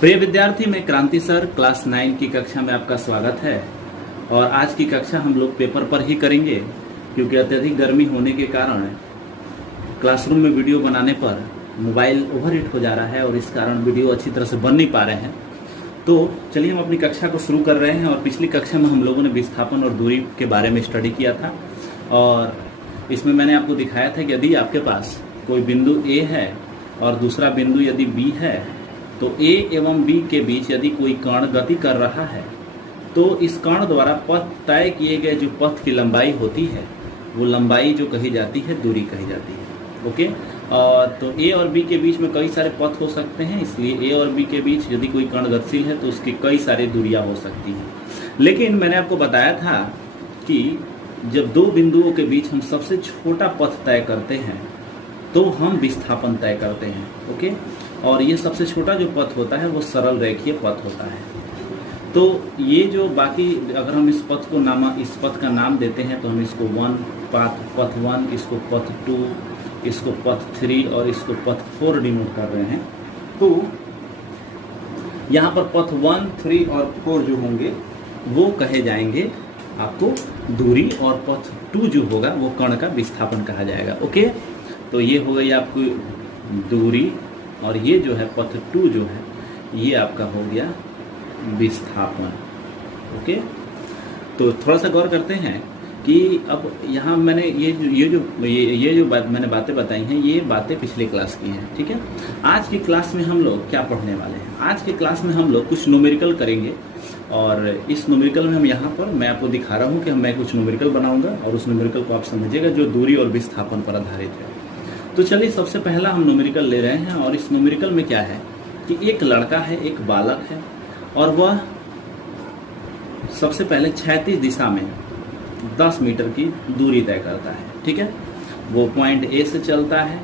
प्रिय विद्यार्थी, मैं क्रांति सर क्लास 9 की कक्षा में आपका स्वागत है। और आज की कक्षा हम लोग पेपर पर ही करेंगे, क्योंकि अत्यधिक गर्मी होने के कारण क्लासरूम में वीडियो बनाने पर मोबाइल ओवरहीट हो जा रहा है और इस कारण वीडियो अच्छी तरह से बन नहीं पा रहे हैं। तो चलिए हम अपनी कक्षा को शुरू कर रहे हैं। और पिछली कक्षा में हम लोगों ने विस्थापन और दूरी के बारे में स्टडी किया था और इसमें मैंने आपको दिखाया था कि यदि आपके पास कोई बिंदु ए है और दूसरा बिंदु यदि बी है, तो ए एवं बी के बीच यदि कोई कण गति कर रहा है तो इस कण द्वारा पथ तय किए गए जो पथ की लंबाई होती है वो लंबाई जो कही जाती है दूरी कही जाती है। ओके। और तो ए और बी के बीच में कई सारे पथ हो सकते हैं, इसलिए ए और बी के बीच यदि कोई कण गतिशील है तो उसकी कई सारी दूरियां हो सकती हैं। लेकिन मैंने आपको बताया था कि जब दो बिंदुओं के बीच हम सबसे छोटा पथ तय करते हैं तो हम विस्थापन तय करते हैं। ओके। और ये सबसे छोटा जो पथ होता है वो सरल रेखीय पथ होता है। तो ये जो बाकी अगर हम इस पथ का नाम देते हैं तो हम इसको पथ 1, इसको पथ 2, इसको पथ 3 और इसको पथ 4 डिनोट कर रहे हैं। तो यहाँ पर पथ 1, 3 और 4 जो होंगे वो कहे जाएंगे आपको दूरी, और पथ 2 जो होगा वो कण का विस्थापन कहा जाएगा। ओके। तो ये हो गई आपकी दूरी, और ये जो है पथ 2 जो है ये आपका हो गया विस्थापन। ओके। तो थोड़ा सा गौर करते हैं कि अब यहाँ मैंने ये जो बातें बताई हैं ये बातें पिछले क्लास की हैं। ठीक है। आज की क्लास में हम लोग क्या पढ़ने वाले हैं? आज की क्लास में हम लोग कुछ न्यूमेरिकल करेंगे और इस न्यूमेरिकल में हम यहाँ पर मैं आपको दिखा रहा हूँ कि मैं कुछ न्यूमेरिकल बनाऊंगा और उस न्यूमेरिकल को आप समझिएगा जो दूरी और विस्थापन पर आधारित है। तो चलिए सबसे पहला हम न्यूमेरिकल ले रहे हैं और इस न्यूमेरिकल में क्या है कि एक लड़का है, एक बालक है और वह सबसे पहले क्षैतिज दिशा में 10 मीटर की दूरी तय करता है। ठीक है। वो पॉइंट ए से चलता है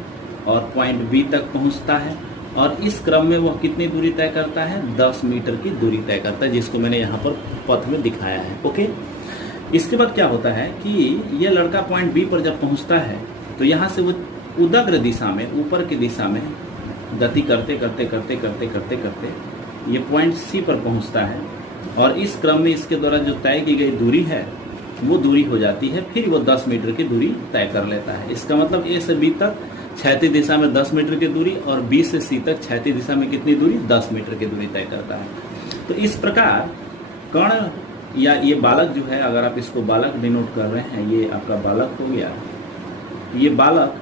और पॉइंट बी तक पहुंचता है और इस क्रम में वह कितनी दूरी तय करता है? 10 मीटर की दूरी तय करता है, जिसको मैंने यहाँ पर पथ में दिखाया है। ओके। इसके बाद क्या होता है कि यह लड़का पॉइंट बी पर जब पहुँचता है तो यहाँ से वो उदग्र दिशा में, ऊपर की दिशा में गति करते करते ये पॉइंट सी पर पहुंचता है और इस क्रम में इसके द्वारा जो तय की गई दूरी है वो दूरी हो जाती है। फिर वो 10 मीटर की दूरी तय कर लेता है। इसका मतलब ए से बी तक क्षैतिज दिशा में 10 मीटर की दूरी और बी से सी तक क्षैतिज दिशा में कितनी दूरी? 10 मीटर की दूरी तय करता है। तो इस प्रकार कण या ये बालक जो है, अगर आप इसको बालक डिनोट कर रहे हैं, ये आपका बालक हो गया। ये बालक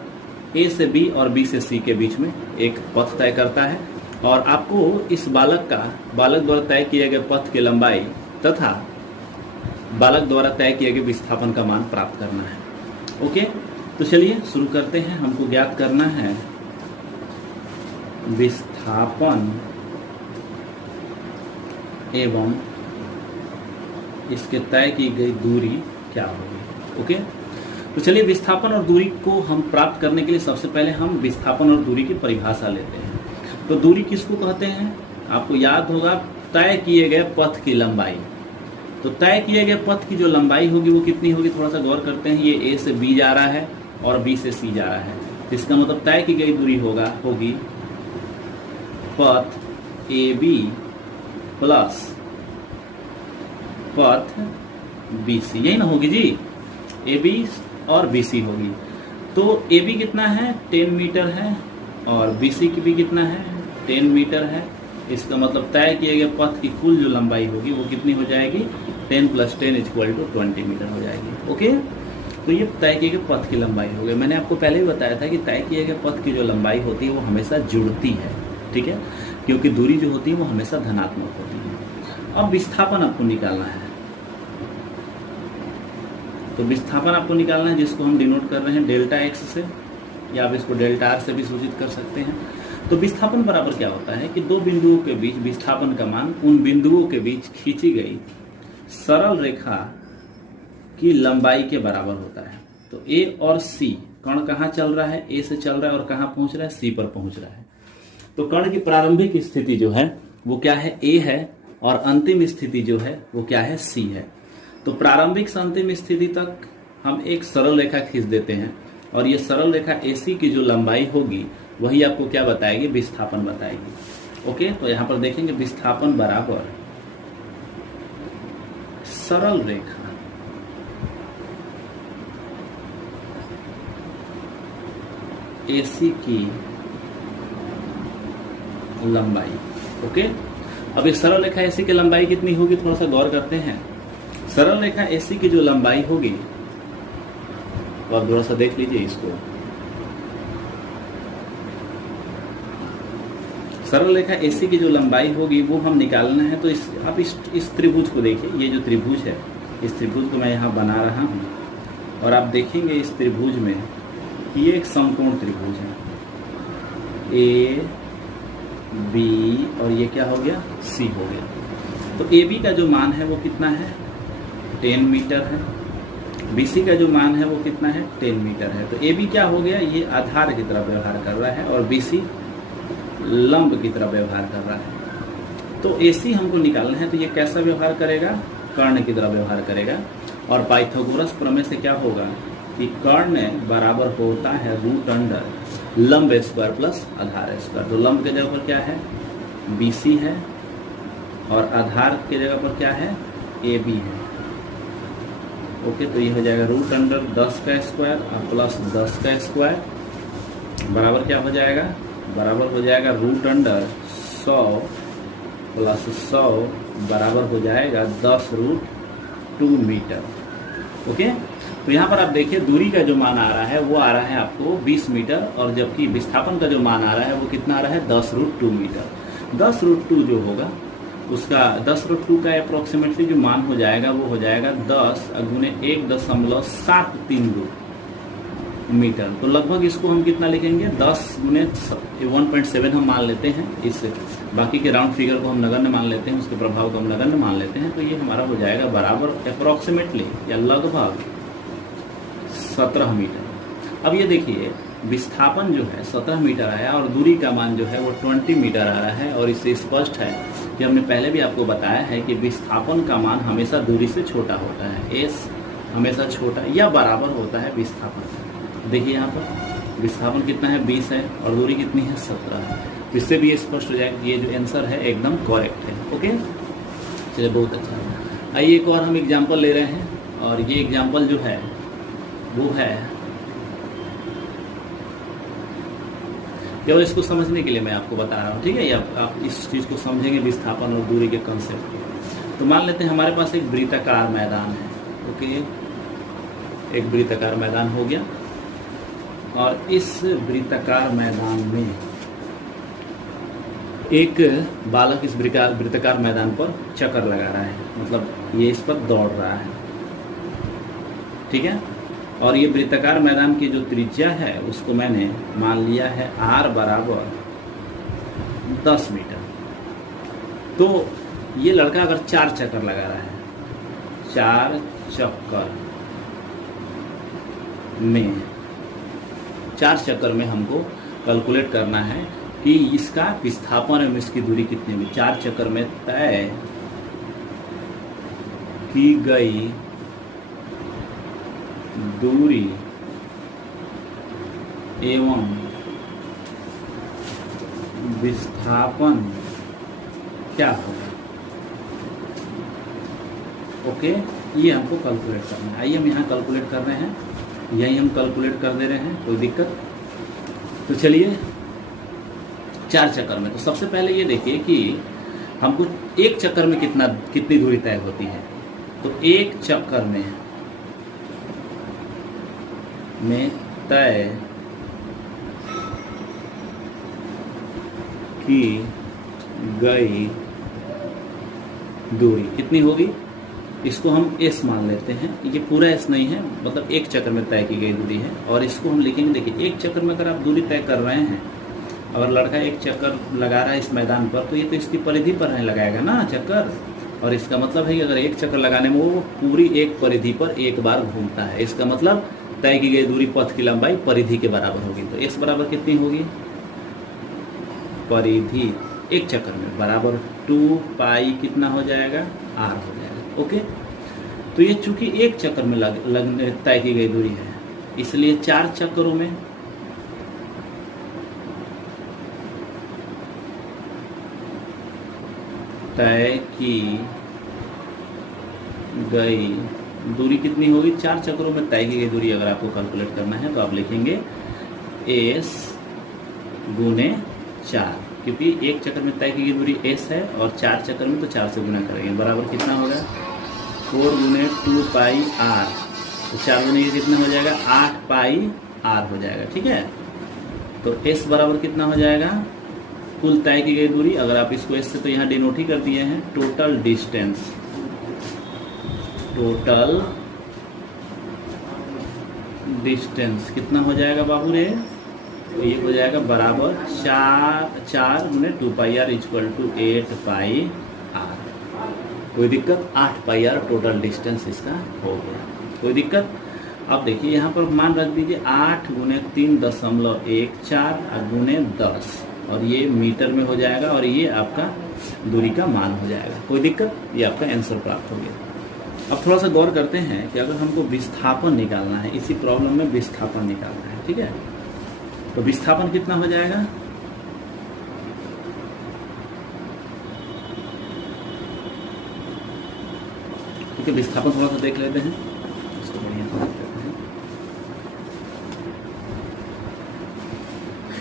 ए से बी और बी से सी के बीच में एक पथ तय करता है और आपको इस बालक द्वारा तय किए गए पथ की लंबाई तथा बालक द्वारा तय किए गए विस्थापन का मान प्राप्त करना है। ओके। तो चलिए शुरू करते हैं। हमको ज्ञात करना है विस्थापन एवं इसके तय की गई दूरी क्या होगी। ओके। तो चलिए विस्थापन और दूरी को हम प्राप्त करने के लिए सबसे पहले हम विस्थापन और दूरी की परिभाषा लेते हैं। तो दूरी किसको कहते हैं? आपको याद होगा तय किए गए पथ की लंबाई। तो तय किए गए पथ की जो लंबाई होगी वो कितनी होगी? थोड़ा सा गौर करते हैं। ये ए से बी जा रहा है और बी से सी जा रहा है, इसका मतलब तय की गई दूरी होगी पथ ए बी प्लस पथ बी सी। यही ना होगी जी? ए बी और BC होगी। तो AB कितना है? 10 मीटर है और BC की भी कितना है? 10 मीटर है। इसका मतलब तय किए गए पथ की कुल जो लंबाई होगी वो कितनी हो जाएगी? 10 + 10 = 20 मीटर हो जाएगी। ओके। तो ये तय किए गए पथ की लंबाई हो गई। मैंने आपको पहले ही बताया था कि तय किए गए पथ की जो लंबाई होती है वो हमेशा जुड़ती है। ठीक है। क्योंकि दूरी जो होती है वो हमेशा धनात्मक होती है। अब विस्थापन आपको निकालना है। तो विस्थापन आपको निकालना है, जिसको हम डिनोट कर रहे हैं डेल्टा x से, या आप इसको डेल्टा r से भी सूचित कर सकते हैं। तो विस्थापन बराबर क्या होता है कि दो बिंदुओं के बीच विस्थापन का मान उन बिंदुओं के बीच खींची गई सरल रेखा की लंबाई के बराबर होता है। तो A और C, कण कहाँ चल रहा है? A से चल रहा है और कहाँ पहुंच रहा है? C पर पहुंच रहा है। तो कण की प्रारंभिक स्थिति जो है वो क्या है? A है और अंतिम स्थिति जो है वो क्या है? C है। तो प्रारंभिक से अंतिम स्थिति तक हम एक सरल रेखा खींच देते हैं और ये सरल रेखा AC की जो लंबाई होगी वही आपको क्या बताएगी? विस्थापन बताएगी। ओके, तो यहाँ पर देखेंगे विस्थापन बराबर सरल रेखा AC की लंबाई। ओके, अब ये सरल रेखा AC की लंबाई कितनी होगी, थोड़ा सा गौर करते हैं। सरल रेखा AC की जो लंबाई होगी, तो आप थोड़ा सा देख लीजिए इसको। सरल रेखा AC की जो लंबाई होगी वो हम निकालना है। तो आप इस त्रिभुज को देखिए, ये जो त्रिभुज है, इस त्रिभुज को मैं यहाँ बना रहा हूँ और आप देखेंगे इस त्रिभुज में ये एक समकोण त्रिभुज है, A B और ये क्या हो गया, C हो गया। तो AB का जो मान है वो कितना है, 10 मीटर है। BC का जो मान है वो कितना है, 10 मीटर है। तो AB क्या हो गया, ये आधार की तरह व्यवहार कर रहा है और BC लंब की तरह व्यवहार कर रहा है। तो AC हमको निकालना है, तो ये कैसा व्यवहार करेगा, कर्ण की तरह व्यवहार करेगा। और पाइथागोरस प्रमेय से क्या होगा कि कर्ण बराबर होता है रूट अंडर लंब स्क्वायर प्लस आधार स्क्वायर। तो लंब के जगह पर क्या है, BC है और आधार के जगह पर क्या है, AB है। ओके, तो ये हो जाएगा रूट अंडर 10 का स्क्वायर और प्लस 10 का स्क्वायर बराबर क्या हो जाएगा, बराबर हो जाएगा रूट अंडर 100 प्लस 100 बराबर हो जाएगा 10√2 मीटर। ओके, तो यहाँ पर आप देखिए दूरी का जो मान आ रहा है वो आ रहा है आपको 20 मीटर और जबकि विस्थापन का जो मान आ रहा है वो कितना आ रहा है, 10√2 मीटर। 10√2 जो होगा उसका 10√2 का अप्रोक्सीमेटली जो मान हो जाएगा वो हो जाएगा 10 गुने 1.73 मीटर। तो लगभग इसको हम कितना लिखेंगे, 10 गुने 1.7 हम मान लेते हैं। इस बाकी के राउंड फिगर को हम नगण्य मान लेते हैं, उसके प्रभाव को हम नगण्य मान लेते हैं। तो ये हमारा हो जाएगा बराबर अप्रोक्सीमेटली या लगभग 17 मीटर। अब ये देखिए विस्थापन जो है 17 मीटर आया और दूरी का मान जो है वो 20 मीटर आ रहा है। और इससे स्पष्ट है कि हमने पहले भी आपको बताया है कि विस्थापन का मान हमेशा दूरी से छोटा होता है। S हमेशा छोटा या बराबर होता है विस्थापन। देखिए यहाँ पर विस्थापन कितना है, 20 है और दूरी कितनी है, 17 है। तो इससे भी ये स्पष्ट हो जाएगा कि ये जो आंसर है एकदम करेक्ट है। ओके, चलिए बहुत अच्छा। आइए एक और हम एग्जाम्पल ले रहे हैं और ये एग्जाम्पल जो है वो है, केवल इसको समझने के लिए मैं आपको बता रहा हूँ, ठीक है। या आप इस चीज़ को समझेंगे विस्थापन और दूरी के कंसेप्ट। तो मान लेते हैं हमारे पास एक वृत्ताकार मैदान है। ओके, एक वृत्ताकार मैदान हो गया और इस वृत्ताकार मैदान में एक बालक इस वृत्ताकार मैदान पर चक्कर लगा रहा है, मतलब ये इस पर दौड़ रहा है, ठीक है। और ये वृत्ताकार मैदान की जो त्रिज्या है उसको मैंने मान लिया है R बराबर 10 मीटर। तो ये लड़का अगर 4 चक्कर लगा रहा है, 4 चक्कर में हमको कैलकुलेट करना है कि इसका विस्थापन एवं इसकी दूरी कितनी में 4 चक्कर में तय की गई दूरी एवं विस्थापन क्या होगा। ओके, ये हमको कैलकुलेट करना है। आइए हम यहाँ कैलकुलेट कर रहे हैं, यही हम कैलकुलेट कर दे रहे हैं, कोई दिक्कत। तो चलिए 4 चक्कर में, तो सबसे पहले ये देखिए कि हमको एक चक्कर में कितनी दूरी तय होती है। तो एक चक्कर में तय की गई दूरी कितनी होगी, इसको हम S मान लेते हैं। ये पूरा S नहीं है, मतलब एक चक्कर में तय की गई दूरी है। और इसको हम लिखेंगे, देखिए एक चक्कर में अगर आप दूरी तय कर रहे हैं, अगर लड़का एक चक्कर लगा रहा है इस मैदान पर, तो ये तो इसकी परिधि पर नहीं लगाएगा ना चक्कर। और इसका मतलब है कि अगर एक चक्कर लगाने में वो पूरी एक परिधि पर एक बार घूमता है, इसका मतलब तय की गई दूरी पथ की लंबाई परिधि के बराबर होगी। तो S बराबर कितनी होगी, परिधि एक चक्कर में बराबर 2 पाई कितना हो जाएगा, R हो जाएगा। ओके, तो ये चूंकि एक चक्कर में लगने तय की गई दूरी है, इसलिए 4 चक्करों में तय की गई दूरी कितनी होगी, 4 चक्रों में तय की गई दूरी अगर आपको कैलकुलेट करना है तो आप लिखेंगे s गुने 4, क्योंकि एक चक्कर में तय की गई दूरी s है और 4 चक्कर में तो 4 से गुना करेंगे, बराबर कितना होगा 4 गुने 2 पाई r, तो 4 गुने ये कितना हो जाएगा 8 पाई r हो जाएगा। ठीक है, तो s बराबर कितना हो जाएगा, कुल तय की गई दूरी, अगर आप इसको s से तो यहाँ डिनोट ही कर दिए हैं, टोटल डिस्टेंस, टोटल डिस्टेंस कितना हो जाएगा बाबू रे, तो ये हो जाएगा बराबर 4 गुने 2 pi r equal to 8 pi r. कोई दिक्कत, 8 पाई आर टोटल डिस्टेंस इसका हो गया, कोई दिक्कत। अब देखिए यहाँ पर मान रख दीजिए 8 गुने 3.14 गुने 10, और ये मीटर में हो जाएगा और ये आपका दूरी का मान हो जाएगा, कोई दिक्कत, ये आपका आंसर प्राप्त हो गया। अब थोड़ा सा गौर करते हैं कि अगर हमको विस्थापन निकालना है, इसी प्रॉब्लम में विस्थापन निकालना है, ठीक है, तो विस्थापन कितना हो जाएगा, ठीक है, विस्थापन थोड़ा सा देख लेते हैं, इसको बढ़िया से देख लेते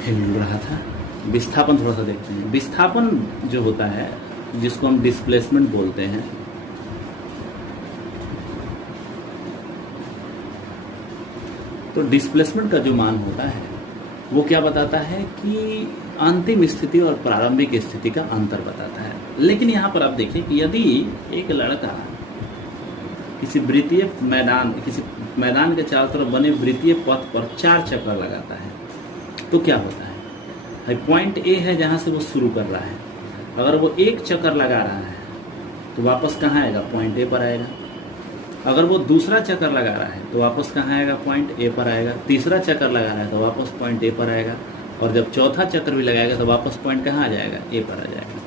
हैं, मिल रहा था, विस्थापन थोड़ा सा देखते हैं। विस्थापन जो होता है जिसको हम डिस्प्लेसमेंट बोलते हैं, तो डिस्प्लेसमेंट का जो मान होता है वो क्या बताता है कि अंतिम स्थिति और प्रारंभिक स्थिति का अंतर बताता है। लेकिन यहाँ पर आप देखिए कि यदि एक लड़का किसी मैदान के चारों तरफ बने वृत्तीय पथ पर 4 चक्कर लगाता है तो क्या होता है, पॉइंट ए है जहाँ से वो शुरू कर रहा है, अगर वो 1 चक्कर लगा रहा है तो वापस कहाँ आएगा, पॉइंट ए पर आएगा। अगर वो दूसरा चक्कर लगा रहा है तो वापस कहाँ आएगा, पॉइंट ए पर आएगा। तीसरा चक्कर लगा रहा है तो वापस पॉइंट ए पर आएगा, और जब चौथा चक्कर भी लगाएगा तो वापस पॉइंट कहाँ आ जाएगा, ए पर आ जाएगा।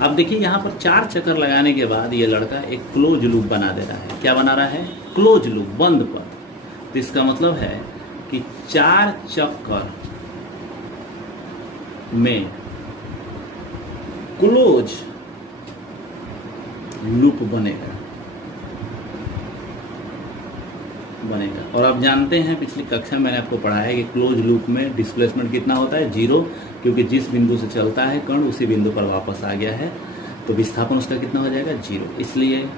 अब देखिए यहाँ पर 4 चक्कर लगाने के बाद ये लड़का एक क्लोज लूप बना दे रहा है। क्या बना रहा है, क्लोज लूप, बंद पथ। तो इसका मतलब है कि 4 चक्कर में क्लोज लूप बनेगा। और आप जानते हैं पिछली कक्षा में मैंने आपको पढ़ाया है कि क्लोज लूप में डिस्प्लेसमेंट कितना होता है, 0, क्योंकि जिस बिंदु से चलता है कण उसी बिंदु पर वापस आ गया है, तो विस्थापन उसका कितना हो जाएगा, 0। इसलिए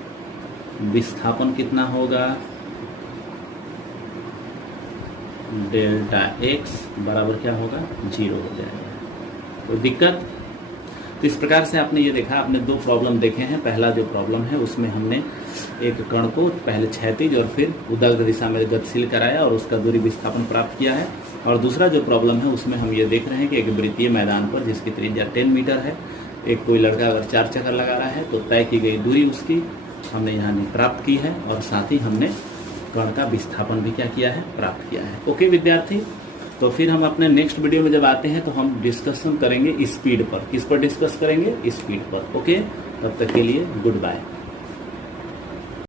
विस्थापन कितना होगा, डेल्टा x बराबर क्या होगा, 0 हो जाएगा। तो दिक्कत, तो इस प्रकार से आपने ये देखा, आपने 2 प्रॉब्लम देखे हैं। पहला जो प्रॉब्लम है उसमें हमने एक कण को पहले क्षैतिज और फिर उदग्ध दिशा में गतिशील कराया और उसका दूरी विस्थापन प्राप्त किया है। और दूसरा जो प्रॉब्लम है उसमें हम ये देख रहे हैं कि एक वृत्तीय मैदान पर जिसकी त्रिज्या 10 मीटर है, एक कोई लड़का अगर 4 चक्कर लगा रहा है तो तय की गई दूरी उसकी हमने यहाँ प्राप्त की है, और साथ ही हमने कण का विस्थापन भी क्या किया है, प्राप्त किया है। ओके विद्यार्थी, तो फिर हम अपने नेक्स्ट वीडियो में जब आते हैं तो हम डिस्कशन करेंगे स्पीड पर। किस पर डिस्कस करेंगे, स्पीड पर। ओके, तब तक के लिए गुड बाय।